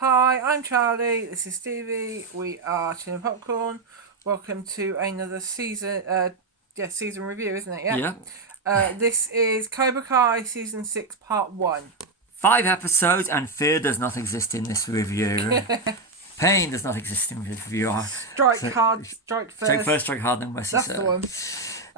Hi, I'm Charlie. This is Stevie. We are Chilling Popcorn. Welcome to another season. Season review, isn't it? Yeah. This is Cobra Kai season 6, part 1. 5 episodes, and fear does not exist in this review. Pain does not exist in this review. Strike hard, strike first. Strike first, strike hard, then Wesley. That's the one.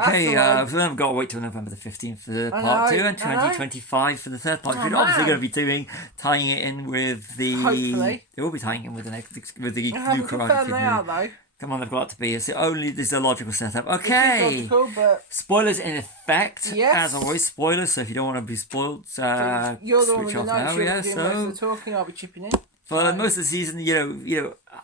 Okay, we've got to wait till November the 15th for part 2 and 2025 for the third part. We're obviously going to be tying it in with the... Hopefully. They will be tying in with the new Karate Kid. They are, though. Come on, they've got to be. It's only there's a logical setup. Okay. Logical, but... Spoilers in effect. Yes. As always, spoilers. So if you don't want to be spoiled, you're the one with the notes. You're yeah, doing most of the talking. I'll be chipping in. For most of the season,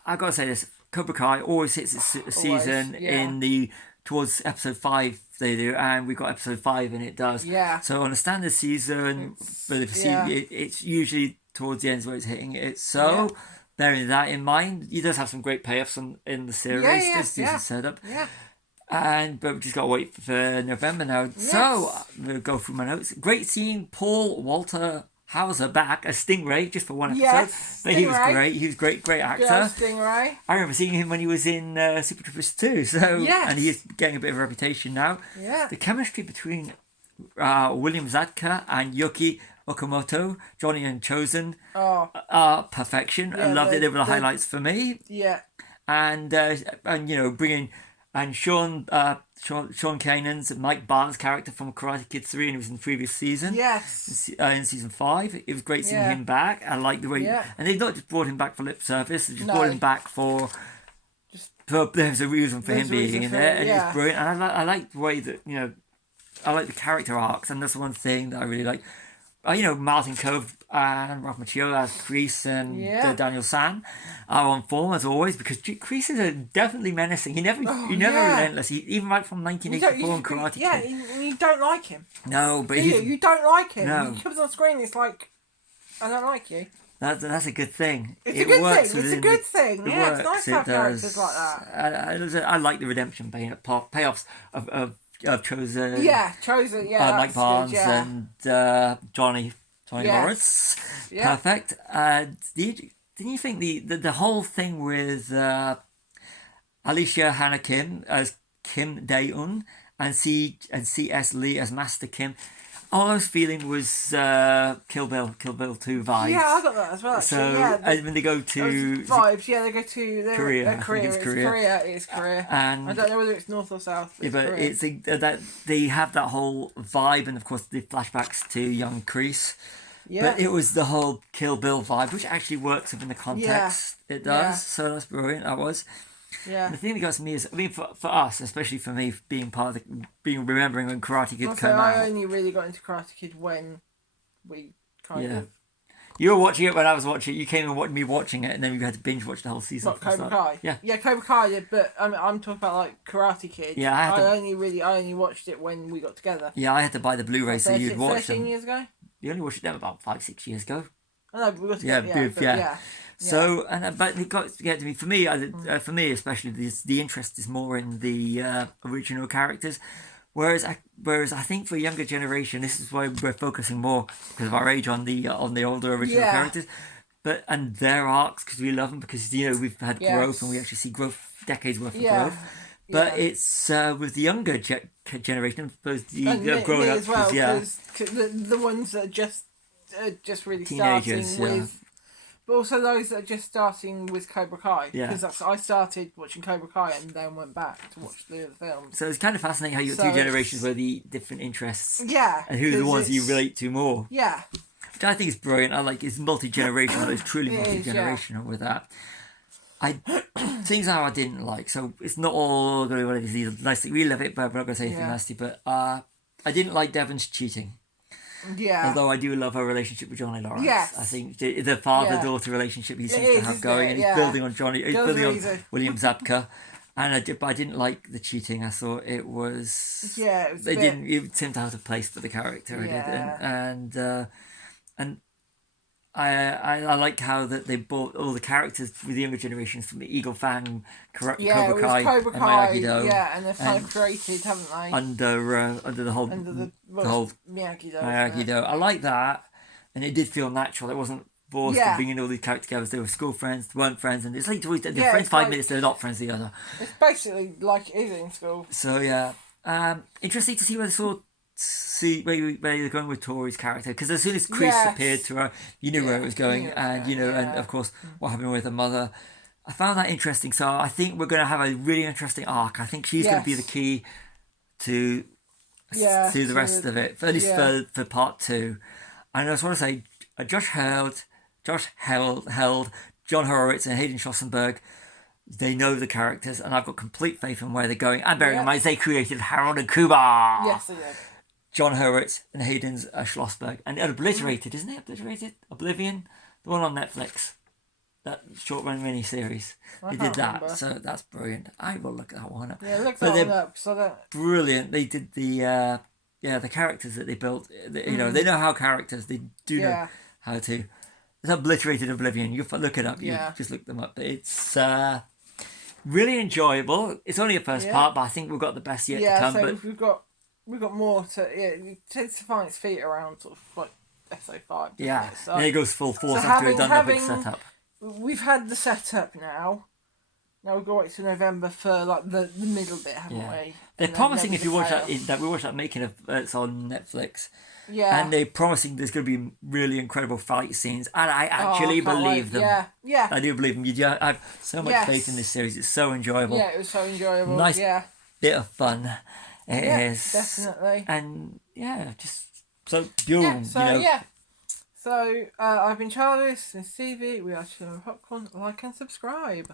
I gotta say this: Cobra Kai always hits its season in the towards episode 5. They do, and we've got episode 5, and it does. Yeah. So on a standard season, it's usually towards the end where it's hitting it. So. Bearing that in mind, he does have some great payoffs in the series. This is setup. Yeah. But we've just got to wait for November now. Yes. So I'm going to go through my notes. Great seeing Paul Walter Hauser back as Stingray just for one episode. Yes, but he was great. He was great actor. Yeah, Stingray. I remember seeing him when he was in Super Troopers 2. So and he is getting a bit of a reputation now. Yeah. The chemistry between William Zadka and Yuki Okamoto, Johnny and Chosen, perfection. I loved it. They were the highlights for me. Yeah. And bringing Sean Kanan's Mike Barnes character from Karate Kid 3, and he was in the previous season. Yes. In season 5, it was great seeing him back. I like the way, and they've not just brought him back for lip service. They just brought him back for. There's a reason for him being in there, and it's brilliant. And I like the way that I like the character arcs, and that's one thing that I really like. Martin Cove and Ralph Macchio as Kreese and Daniel San are on form as always, because Kreese is definitely menacing. He never relentless. Even right from 1984 and Karate Kid. Yeah, you don't like him. No, but you don't like him. No. He comes on screen. It's like, I don't like you. That's a good thing. It's a good thing. Yeah, it's nice to have characters like that. I like the redemption payoffs of Chosen. Chosen. Mike Barnes and Johnny Lawrence. Yeah. Perfect. Didn't you think the whole thing with Alicia Hannah Kim as Kim Dae-un and C.S. Lee as Master Kim? All I was feeling was Kill Bill 2 vibes. Yeah, I got that as well. Actually. When they go to vibes, they go to Korea. It's Korea. And I don't know whether it's north or south. But it's that they have that whole vibe, and of course the flashbacks to young Kreese. Yeah. But it was the whole Kill Bill vibe, which actually works within the context. Yeah. It does. Yeah. So that's brilliant. That was. Yeah. And the thing that got to me is, for us, especially for me, being part of remembering when Karate Kid came out. I only really got into Karate Kid when we kind of. You were watching it when I was watching it. You came and watched me watching it, and then we had to binge watch the whole season. What, Cobra Kai? Yeah, Cobra Kai did, but I'm talking about like Karate Kid. Yeah, I only watched it when we got together. Yeah, I had to buy the Blu-ray so you'd watch 13 years ago. You only watched them about 5-6 years ago. I know, but we got together. So, but it got to get to me. For me, especially, the interest is more in the original characters. Whereas I think for a younger generation, this is why we're focusing more because of our age on the older original characters, and their arcs, because we love them, because we've had growth, and we actually see growth, decades worth of growth. But it's with the younger generation, I suppose the growing up as well, because the ones that are just really teenagers, starting with. But also those that are just starting with Cobra Kai. Because I started watching Cobra Kai and then went back to watch the other films. So it's kind of fascinating how you got two generations where the different interests. Yeah. And who are the ones you relate to more. Yeah. Which I think is brilliant. I like it's multi-generational. It's truly multi-generational with that. Things I didn't like. So it's not all going to be what it is. Nice, we love it, but I'm not going to say anything nasty. But I didn't like Devon's cheating. Yeah. Although I do love her relationship with Johnny Lawrence. Yes. I think the father-daughter relationship he seems to have going, and he's building on he's building on William Zabka. And I didn't like the cheating. I thought it was. Yeah, it was. It seemed out of place for the character. Yeah. And I like how that they brought all the characters with the younger generations from the Eagle Fang, Cobra Kai, and Miyagi-Do. Yeah, and they've kind of created, haven't they? Under the whole Miyagi-Do. I like that, and it did feel natural. It wasn't forced to bringing all these characters together. They were school friends, weren't friends, and it's like they're friends 5 minutes, they're not friends together. It's basically like it is in school. So yeah, interesting to see where where they're going with Tori's character, because as soon as Chris appeared to her, you knew where it was going, and and of course what happened with her mother. I found that interesting. So I think we're going to have a really interesting arc. I think she's going to be the key to the rest of it, at least for part 2. And I just want to say, Josh Held, John Horowitz, and Hayden Schossenberg, they know the characters, and I've got complete faith in where they're going. And bearing in mind, they created Harold and Kumar. Yes, they did. John Horowitz and Hayden's Schlossberg. And Obliterated, isn't it? Obliterated? Oblivion? The one on Netflix. That short run mini series. They did that, remember. So that's brilliant. I will look that one up. Yeah, look that one up. So that brilliant. They did the characters that they built. They know how characters. They do know how to. It's Obliterated Oblivion. You look it up. You just look them up. It's really enjoyable. It's only a first part, but I think we've got the best yet to come. So but we've got more to. It takes to find its feet around sort of like SO5. Yeah, so, and it goes full force after we've done the big setup. We've had the setup now. Now we've got to wait till November for like the middle bit, haven't we? They're promising if you watch that we watch that making of it's on Netflix. Yeah. And they're promising there's going to be really incredible fight scenes, and I actually believe them. Yeah. I do believe them. I have so much faith in this series. It's so enjoyable. Yeah, it was so enjoyable. Nice bit of fun. It is definitely. And just so boom. So I've been Charlie, this is Stevie. We are Chilling with Popcorn. Like and subscribe.